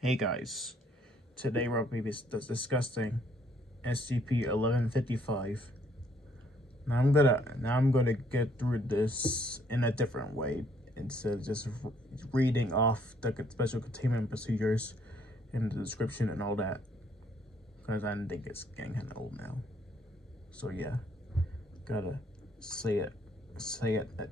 Hey guys, today we'll be discussing SCP-1155. Now I'm gonna get through this in a different way instead of just reading off the special containment procedures and the description and all that, because I think it's getting kind of old now. So yeah, gotta say it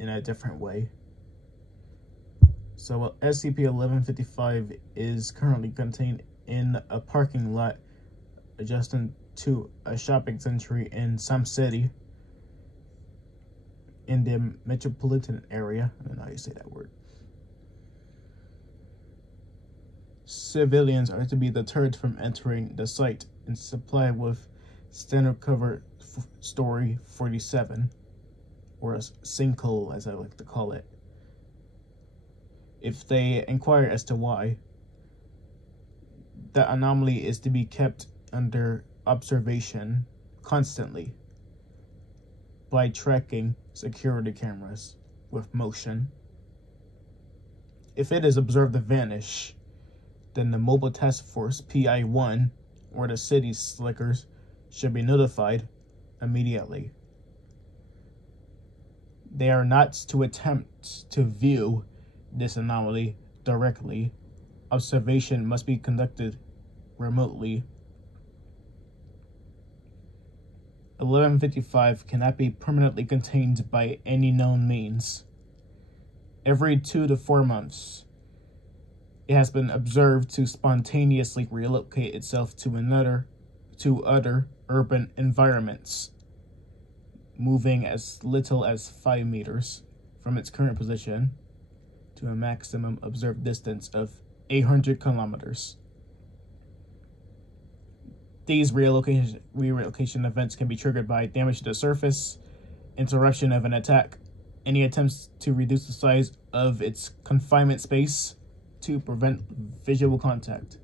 in a different way. So SCP-1155 is currently contained in a parking lot adjacent to a shopping center in some city in the metropolitan area. I don't know how you say that word. Civilians are to be deterred from entering the site and supplied with standard cover story 47, or a sinkhole as I like to call it, if they inquire as to why. The anomaly is to be kept under observation constantly by tracking security cameras with motion. If it is observed to vanish, then the Mobile Task Force PI-1 or the city's slickers should be notified immediately. They are not to attempt to view this anomaly directly. Observation must be conducted remotely. 1155 cannot be permanently contained by any known means. Every 2 to 4 months, it has been observed to spontaneously relocate itself to other urban environments, moving as little as 5 meters from its current position to a maximum observed distance of 800 kilometers. These relocation events can be triggered by damage to the surface, interruption of an attack, any attempts to reduce the size of its confinement space to prevent visual contact.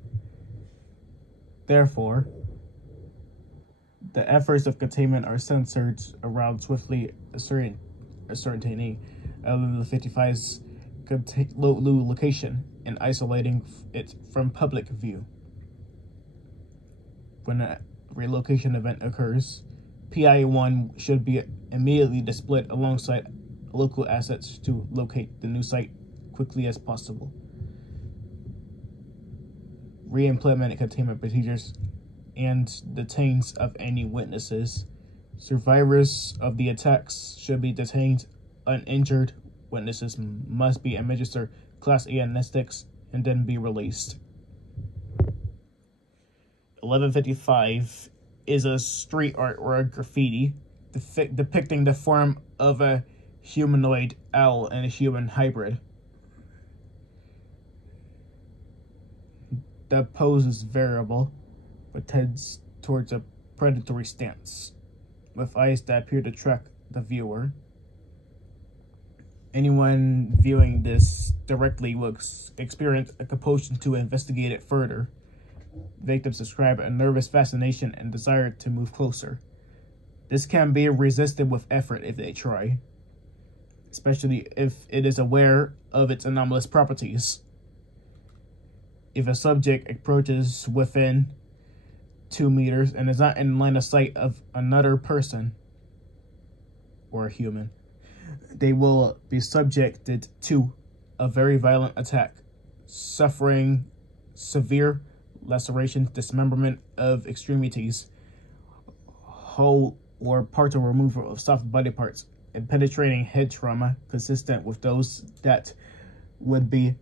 Therefore, the efforts of containment are centered around swiftly ascertaining 1155's location and isolating it from public view. When a relocation event occurs, PI-1 should be immediately displayed alongside local assets to locate the new site quickly as possible. Re-implement containment procedures and detains of any witnesses. Survivors of the attacks should be detained. Uninjured witnesses must be administered Class A anesthetics and then be released. 1155 is a street art or a graffiti depicting the form of a humanoid owl and a human hybrid. The pose is variable, but tends towards a predatory stance, with eyes that appear to track the viewer. Anyone viewing this directly will experience a compulsion to investigate it further. Victims describe a nervous fascination and desire to move closer. This can be resisted with effort if they try, especially if it is aware of its anomalous properties. If a subject approaches within 2 meters and is not in line of sight of another person or a human, they will be subjected to a very violent attack, suffering severe laceration, dismemberment of extremities, whole or partial removal of soft body parts, and penetrating head trauma consistent with those that would be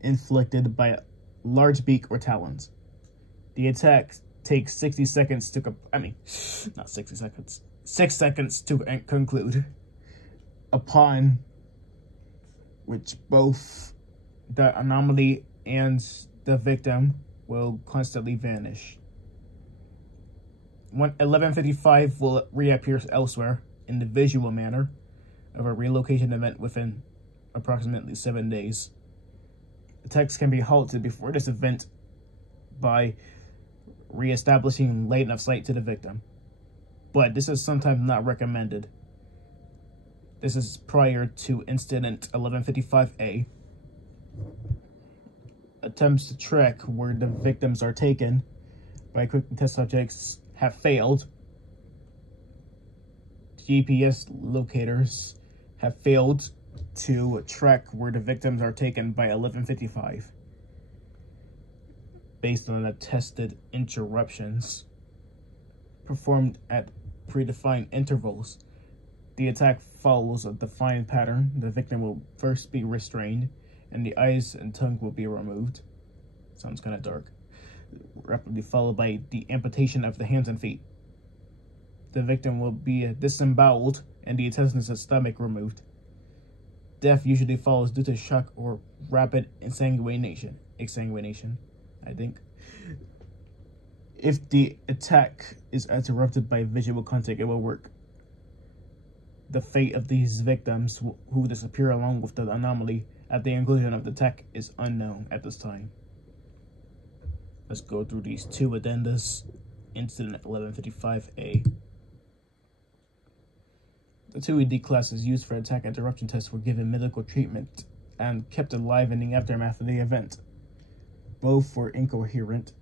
inflicted by a large beak or talons. The attack takes 6 seconds to conclude, upon which both the anomaly and the victim will constantly vanish. 1155 will reappear elsewhere in the visual manner of a relocation event within approximately 7 days. Attacks can be halted before this event by re-establishing line of sight to the victim, but this is sometimes not recommended. This is prior to Incident 1155A. attempts to track where the victims are taken by equipped test subjects have failed. GPS locators have failed to track where the victims are taken by 1155 based on attested interruptions performed at predefined intervals. The attack follows a defined pattern. The victim will first be restrained, and the eyes and tongue will be removed. Sounds kind of dark. Rapidly followed by the amputation of the hands and feet. The victim will be disemboweled, and the intestines and stomach removed. Death usually follows due to shock or rapid exsanguination, I think. If the attack is interrupted by visual contact, it will work. The fate of these victims who disappear along with the anomaly at the conclusion of the attack is unknown at this time. Let's go through these two addendas. Incident 1155A. The two ED classes used for attack interruption tests were given medical treatment and kept alive in the aftermath of the event. Both were incoherent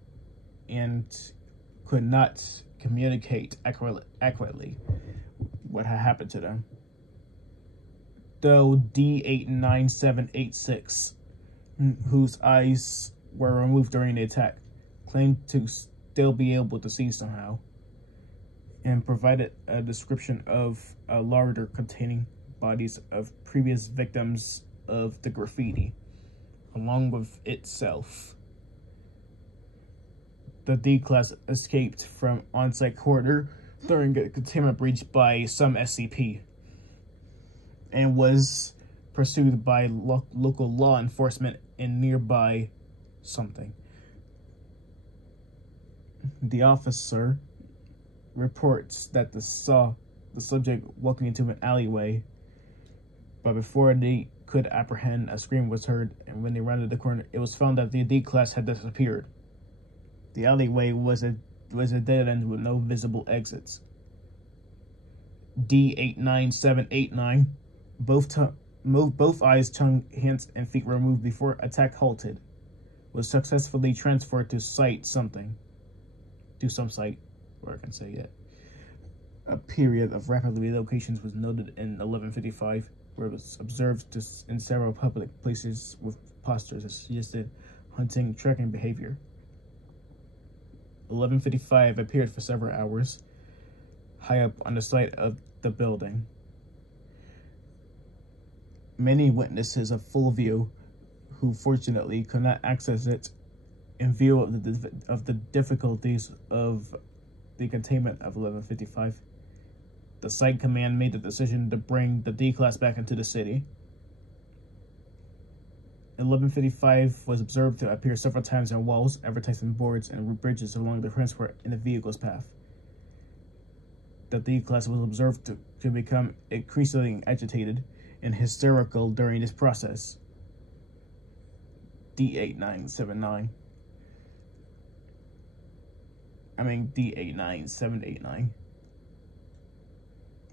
and could not communicate accurately what had happened to them. Though D89786, whose eyes were removed during the attack, claimed to still be able to see somehow, and provided a description of a larder containing bodies of previous victims of the graffiti, along with itself. The D-Class escaped from on-site quarter during a containment breach by some SCP, and was pursued by local law enforcement in nearby something. The officer reports that they saw the subject walking into an alleyway, but before they could apprehend, a scream was heard, and when they rounded the corner, it was found that the D-Class had disappeared. The alleyway was a dead end with no visible exits. D89789, both eyes, tongue, hands, and feet removed before attack halted, was successfully transferred to some site, or I can say yet. A period of rapid relocations was noted in 1155, where it was observed in several public places with posters that suggested hunting, tracking behavior. 1155 appeared for several hours high up on the site of the building. Many witnesses of full view, who fortunately could not access it in view of the difficulties of the containment of 1155, the site command made the decision to bring the D-Class back into the city. 1155 was observed to appear several times on walls, advertising boards, and bridges along the transport in the vehicle's path. The D-Class was observed to become increasingly agitated and hysterical during this process. D89789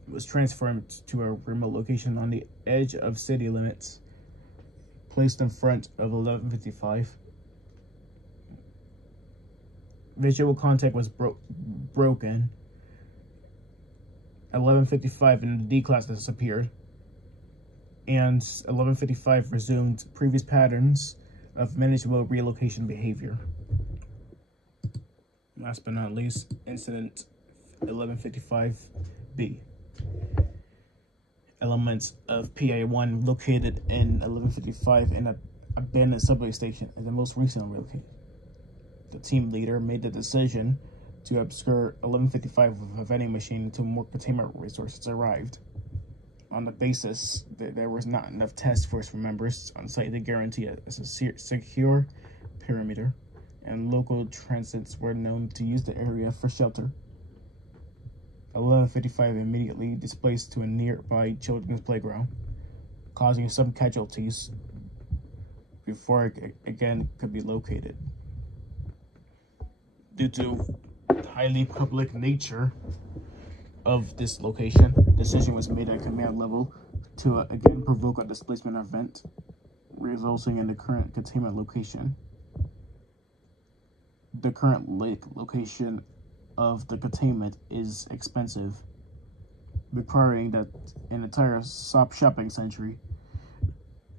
was transferred to a remote location on the edge of city limits, placed in front of 1155. Visual contact was broken. 1155 and the D-Class disappeared, and 1155 resumed previous patterns of manageable relocation behavior. Last but not least, Incident 1155B. Elements of PA-1 located in 1155 in an abandoned subway station is the most recent relocation. The team leader made the decision to obscure 1155 with a vending machine until more containment resources arrived, on the basis that there was not enough task force members on site to guarantee a secure perimeter, and local transits were known to use the area for shelter. 1155 immediately displaced to a nearby children's playground, causing some casualties before it again could be located. Due to the highly public nature of this location, decision was made at command level to again provoke a displacement event, resulting in the current containment location. the current location of the containment is expensive, requiring that an entire shopping center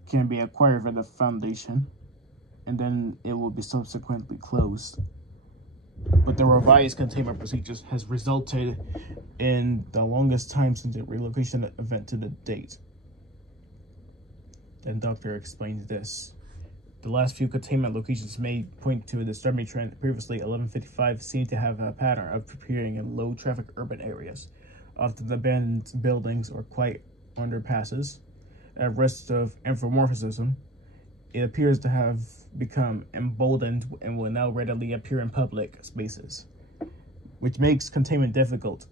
can be acquired for the Foundation, and then it will be subsequently closed. But the revised containment procedures has resulted in the longest time since the relocation event to the date. Then Doctor explains this. The last few containment locations may point to a disturbing trend. Previously, 1155 seemed to have a pattern of appearing in low-traffic urban areas, often abandoned buildings or quiet underpasses. At risk of anthropomorphism, it appears to have become emboldened and will now readily appear in public spaces, which makes containment difficult.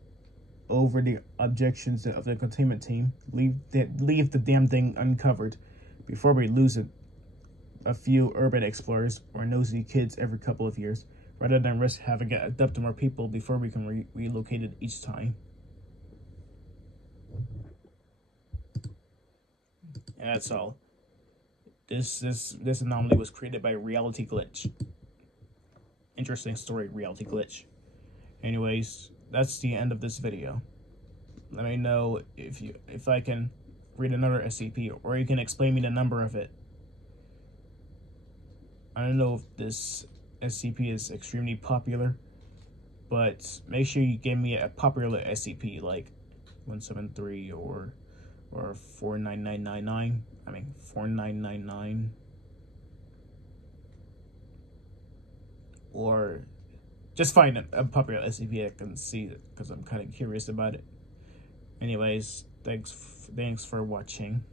Over the objections of the containment team, leave the damn thing uncovered before we lose it. A few urban explorers or nosy kids every couple of years, rather than risk having it abduct more people before we can relocate it each time. And that's all. This anomaly was created by Reality Glitch. Interesting story, Reality Glitch. Anyways, that's the end of this video. Let me know if I can read another SCP, or you can explain me the number of it. I don't know if this SCP is extremely popular, but make sure you give me a popular SCP like 173 or 49999. 4999. Or just find a popular SCP I can see it, because I'm kind of curious about it. Anyways, thanks for watching.